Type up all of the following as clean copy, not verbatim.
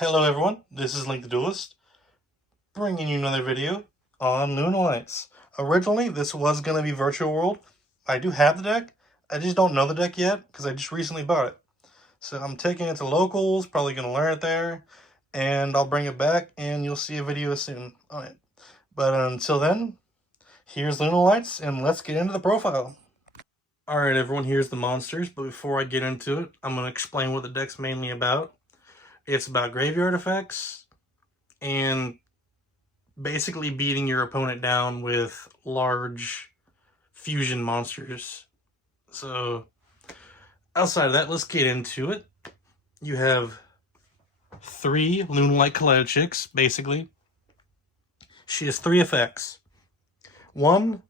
Hello everyone, this is Link the Duelist, bringing you another video on Lunalights. Originally, this was going to be Virtual World. I do have the deck, I just don't know the deck yet, because I just recently bought it. So I'm taking it to locals, probably going to learn it there, and I'll bring it back, and you'll see a video soon on it. But until then, here's Lunalights, and let's get into the profile. Alright everyone, here's the monsters, but before I get into it, I'm going to explain what the deck's mainly about. It's about graveyard effects and basically beating your opponent down with large fusion monsters. So outside of that, let's get into it. You have 3 Lunalight Kaleido Chicks, basically. She has 3 effects. 1,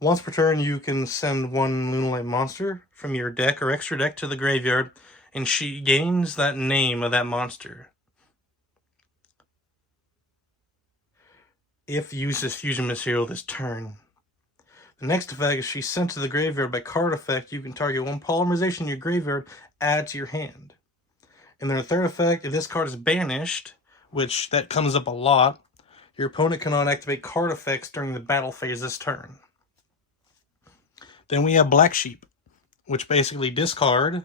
once per turn you can send 1 Lunalight monster from your deck or extra deck to the graveyard, and she gains that name of that monster. If used as fusion material this turn. The next effect is she's sent to the graveyard by card effect. You can target 1 polymerization in your graveyard, add to your hand. And then the third effect, if this card is banished, which that comes up a lot, your opponent cannot activate card effects during the battle phase this turn. Then we have Black Sheep, which basically discard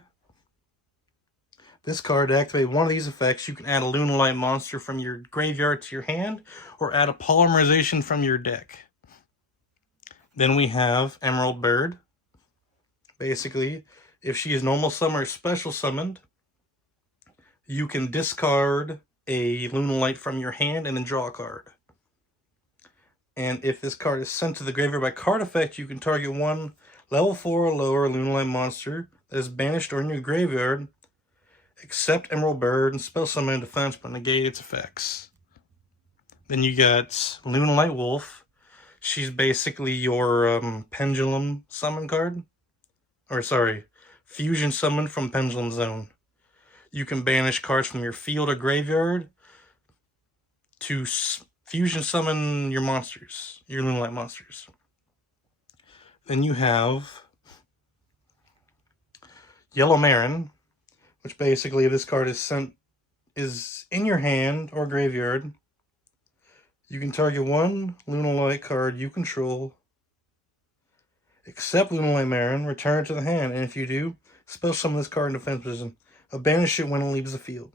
this card. To activate one of these effects, you can add a Lunalight monster from your graveyard to your hand, or add a polymerization from your deck. Then we have Emerald Bird. Basically, if she is normal summoned or special summoned, you can discard a Lunalight from your hand and then draw a card. And if this card is sent to the graveyard by card effect, you can target 1 level 4 or lower Lunalight monster that is banished or in your graveyard, except Emerald Bird, and spell summon and defense, but negate its effects. Then you got Lunalight Wolf. She's basically your pendulum summon card. Or sorry, fusion summon from Pendulum Zone. You can banish cards from your field or graveyard to fusion summon your monsters, your Lunalight monsters. Then you have Yellow Marin, which basically, if this card is in your hand or graveyard, you can target 1 Lunalight card you control, except Lunalight Marin, return it to the hand, and if you do, spell summon this card in defense position. Banish it when it leaves the field.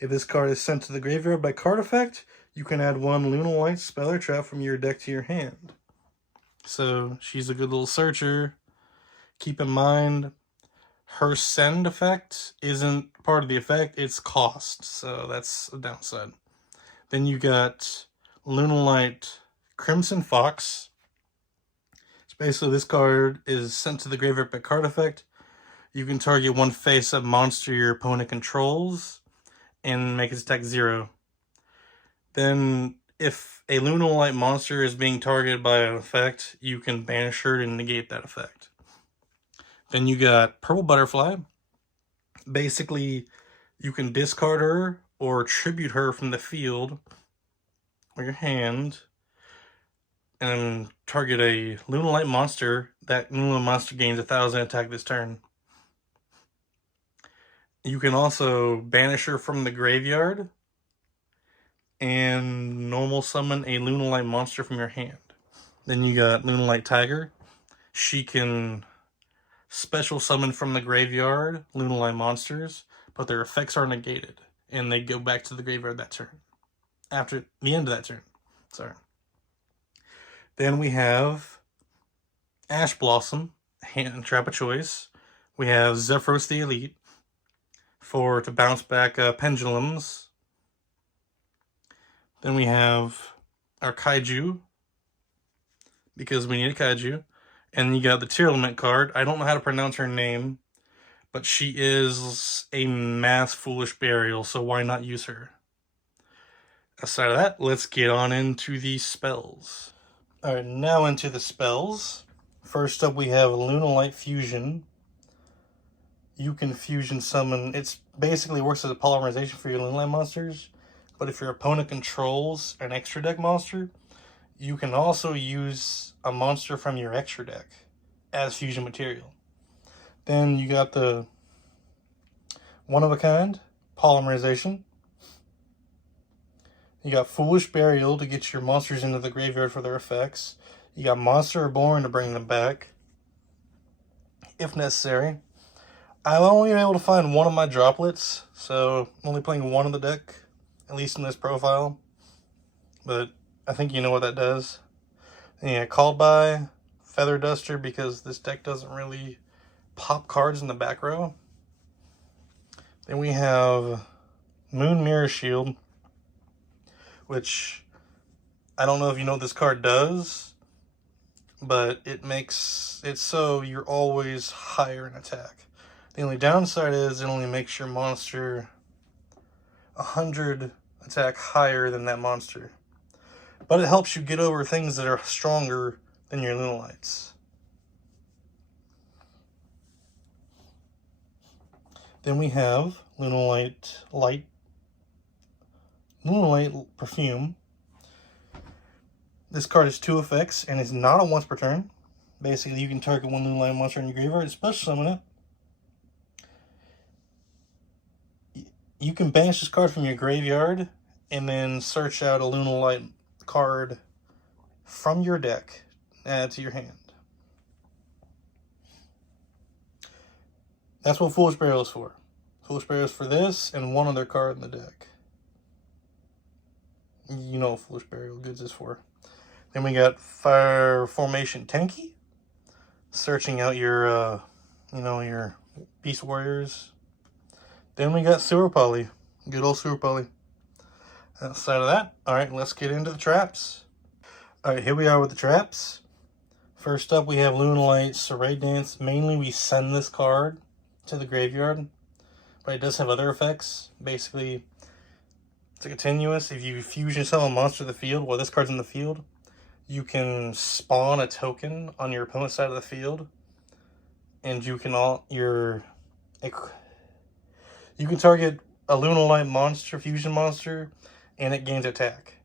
If this card is sent to the graveyard by card effect, you can add 1 Lunalight spell or trap from your deck to your hand. So she's a good little searcher. Keep in mind, her send effect isn't part of the effect, it's cost, so that's a downside. Then you got Lunalight Crimson Fox. So basically, this card is sent to the graveyard by card effect. You can target 1 face-up monster your opponent controls and make its attack 0. Then, if a Lunalight monster is being targeted by an effect, you can banish her and negate that effect. Then you got Purple Butterfly. Basically, you can discard her or tribute her from the field or your hand and target a Lunalight monster. That Lunalight monster gains 1,000 attack this turn. You can also banish her from the graveyard and normal summon a Lunalight monster from your hand. Then you got Lunalight Tiger. She can special summon from the graveyard Lunalight monsters, but their effects are negated, and they go back to the graveyard that turn. After the end of that turn. Sorry. Then we have Ash Blossom, hand trap of choice. We have Zephyros the Elite to bounce back pendulums. Then we have our Kaiju, because we need a Kaiju. And you got the Tearlament card. I don't know how to pronounce her name, but she is a mass foolish burial, so why not use her? Aside of that, let's get on into the spells. Alright, now into the spells. First up, we have Lunalight Fusion. You can fusion summon. It basically works as a polymerization for your Lunalight monsters, but if your opponent controls an extra deck monster, you can also use a monster from your extra deck as fusion material. Then you got the one of a kind polymerization. You got Foolish Burial to get your monsters into the graveyard for their effects. You got Monster Reborn to bring them back, if necessary. I've only been able to find one of my droplets, so I'm only playing one of the deck, at least in this profile. But I think you know what that does. And yeah, Called By, Feather Duster, because this deck doesn't really pop cards in the back row. Then we have Moon Mirror Shield, which I don't know if you know what this card does, but it makes it so you're always higher in attack. The only downside is it only makes your monster 100 attack higher than that monster. But it helps you get over things that are stronger than your Lunalights. Then we have Lunalight Perfume. This card has 2 effects and is not a once per turn. Basically, you can target one Lunalight monster in your graveyard, special summon it. You can banish this card from your graveyard and then search out a Lunalight card from your deck, add to your hand. That's what Foolish Burial is for. Foolish Burial is for this and one other card in the deck. You know what Foolish Burial Goods is for. Then we got Fire Formation Tenki, searching out your, your Beast Warriors. Then we got Sewer Poly, good old Sewer Poly. Outside of that, alright, let's get into the traps. Alright, here we are with the traps. First up, we have Lunalight Serray Dance. Mainly, we send this card to the graveyard, but it does have other effects. Basically, it's a continuous. If you fusion summon a monster to the field while this card's in the field, you can spawn a token on your opponent's side of the field, and you can you can target a Lunalight monster, fusion monster, and it gains attack.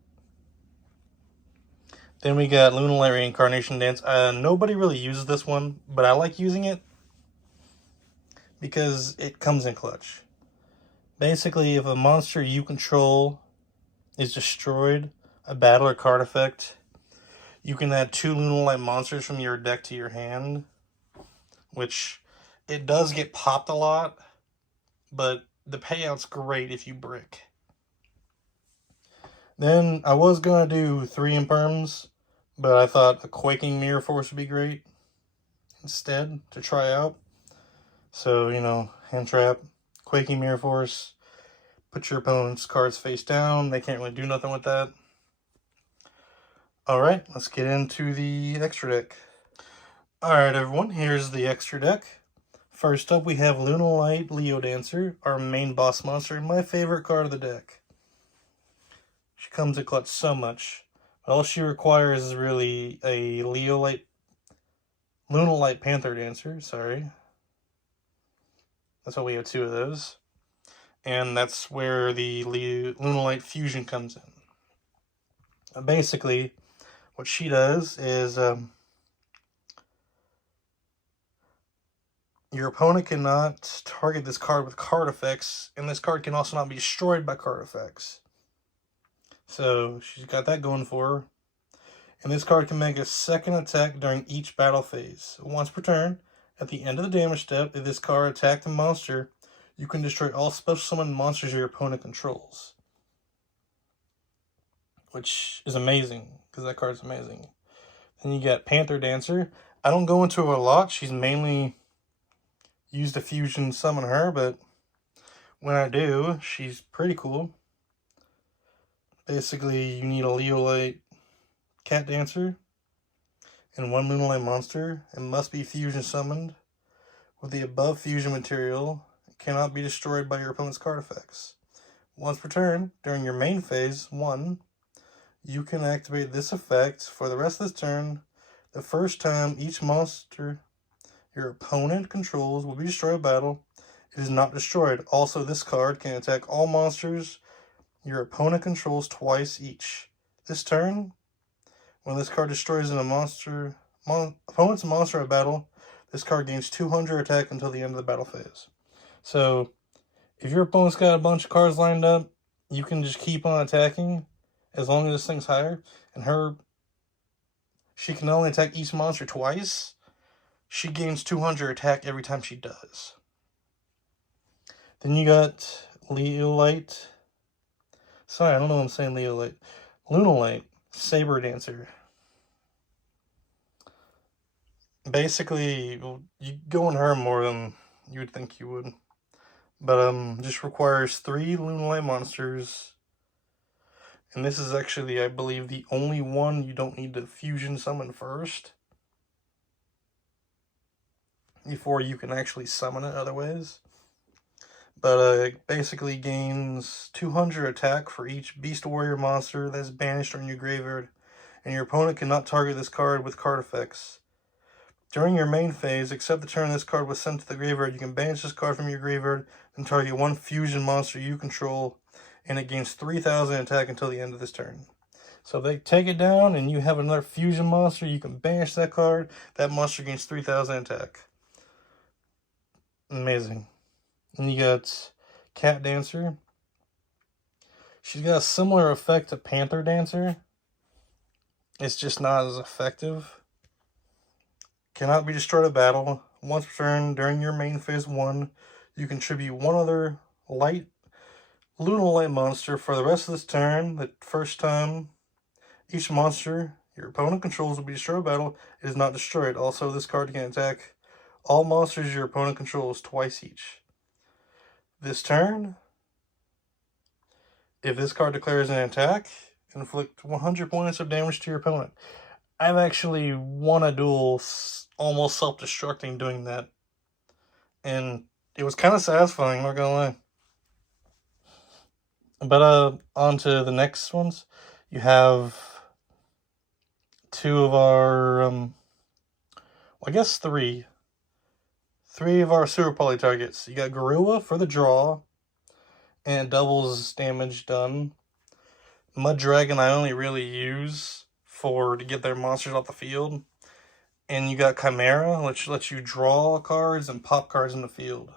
Then we got Lunalight Reincarnation Dance. Nobody really uses this one, but I like using it because it comes in clutch. Basically, if a monster you control is destroyed, a battle or card effect, you can add 2 Lunalight monsters from your deck to your hand, which it does get popped a lot, but the payout's great if you brick. Then I was going to do 3 Imperms, but I thought a Quaking Mirror Force would be great instead to try out. So, Hand Trap, Quaking Mirror Force, put your opponent's cards face down. They can't really do nothing with that. Alright, let's get into the extra deck. Alright everyone, here's the extra deck. First up, we have Lunalight Leo Dancer, our main boss monster, and my favorite card of the deck. She comes in clutch so much. All she requires is really a Lunalight Panther Dancer, sorry. That's why we have 2 of those. And that's where the Lunalight Fusion comes in. Basically, what she does is your opponent cannot target this card with card effects, and this card can also not be destroyed by card effects. So she's got that going for her. And this card can make a second attack during each battle phase. Once per turn, at the end of the damage step, if this card attacked a monster, you can destroy all special summoned monsters your opponent controls. Which is amazing, because that card's amazing. Then you got Panther Dancer. I don't go into her a lot. She's mainly used to fusion summon her, but when I do, she's pretty cool. Basically, you need a Lunalight Cat Dancer and 1 Lunalight monster. It must be fusion summoned with the above fusion material. It cannot be destroyed by your opponent's card effects. Once per turn, during your main phase 1, you can activate this effect for the rest of this turn. The first time each monster your opponent controls will be destroyed by battle, it is not destroyed. Also, this card can attack all monsters your opponent controls twice each. This turn, when this card destroys an opponent's monster at battle, this card gains 200 attack until the end of the battle phase. So, if your opponent's got a bunch of cards lined up, you can just keep on attacking, as long as this thing's higher, and she can only attack each monster twice, she gains 200 attack every time she does. Then you got Lunalight. Sorry, I don't know what I'm saying, Lunalight, Saber Dancer. Basically, you go on her more than you would think you would. But just requires 3 Lunalight monsters. And this is actually, I believe, the only one you don't need to fusion summon first before you can actually summon it other ways. But it basically gains 200 attack for each Beast Warrior monster that's banished from your graveyard, and your opponent cannot target this card with card effects. During your main phase, except the turn this card was sent to the graveyard, you can banish this card from your graveyard and target 1 fusion monster you control, and it gains 3,000 attack until the end of this turn. So if they take it down and you have another fusion monster, you can banish that card. That monster gains 3,000 attack. Amazing. And you got Cat Dancer. She's got a similar effect to Panther Dancer. It's just not as effective. Cannot be destroyed in battle. Once per turn during your main phase 1, you contribute 1 other Lunalight monster for the rest of this turn. The first time each monster your opponent controls will be destroyed in battle, it is not destroyed. Also, this card can attack all monsters your opponent controls twice each. This turn, if this card declares an attack, inflict 100 points of damage to your opponent. I've actually won a duel almost self-destructing doing that. And it was kind of satisfying, not gonna lie. But on to the next ones. You have 2 of our, I guess 3. 3 of our Super Poly targets. You got Gorilla for the draw, and it doubles damage done. Mud Dragon I only really use to get their monsters off the field. And you got Chimera, which lets you draw cards and pop cards in the field.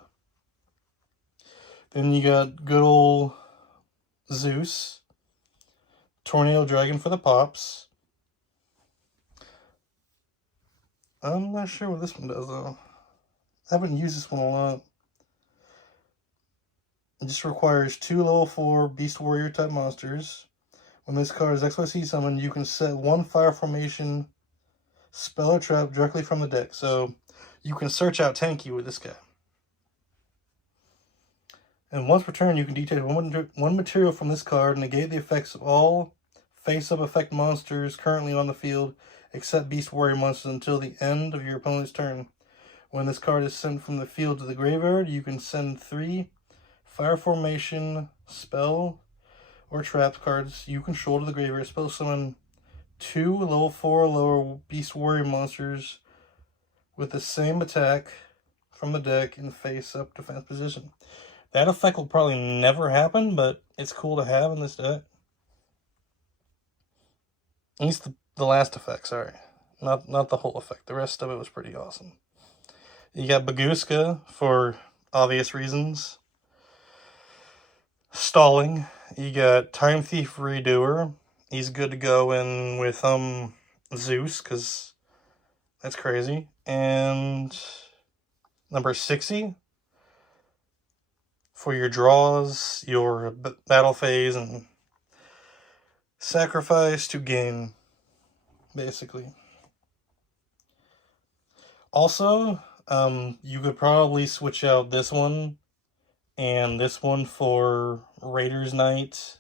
Then you got good old Zeus, Tornado Dragon for the pops. I'm not sure what this one does though. I haven't used this one a lot. It just requires 2 level 4 Beast Warrior type monsters. When this card is XYZ summoned, you can set 1 Fire Formation spell or trap directly from the deck. So you can search out Tanky with this guy. And once per turn, you can detail 1 material from this card and negate the effects of all face-up effect monsters currently on the field, except Beast Warrior monsters, until the end of your opponent's turn. When this card is sent from the field to the graveyard, you can send 3 Fire Formation spell or trap cards you control to the graveyard. Spell summon 2 level 4 or lower Beast Warrior monsters with the same attack from the deck in face-up defense position. That effect will probably never happen, but it's cool to have in this deck. At least the last effect, sorry. Not the whole effect. The rest of it was pretty awesome. You got Baguska for obvious reasons. Stalling. You got Time Thief Redoer. He's good to go in with Zeus, because that's crazy. And number 60 for your draws, your battle phase, and sacrifice to gain, basically. Also, you could probably switch out this one and this one for Raiders Knight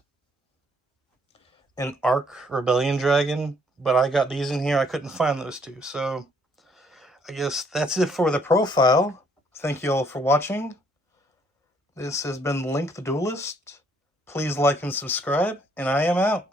and Ark Rebellion Dragon, but I got these in here. I couldn't find those 2, so I guess that's it for the profile. Thank you all for watching. This has been Link the Duelist. Please like and subscribe, and I am out.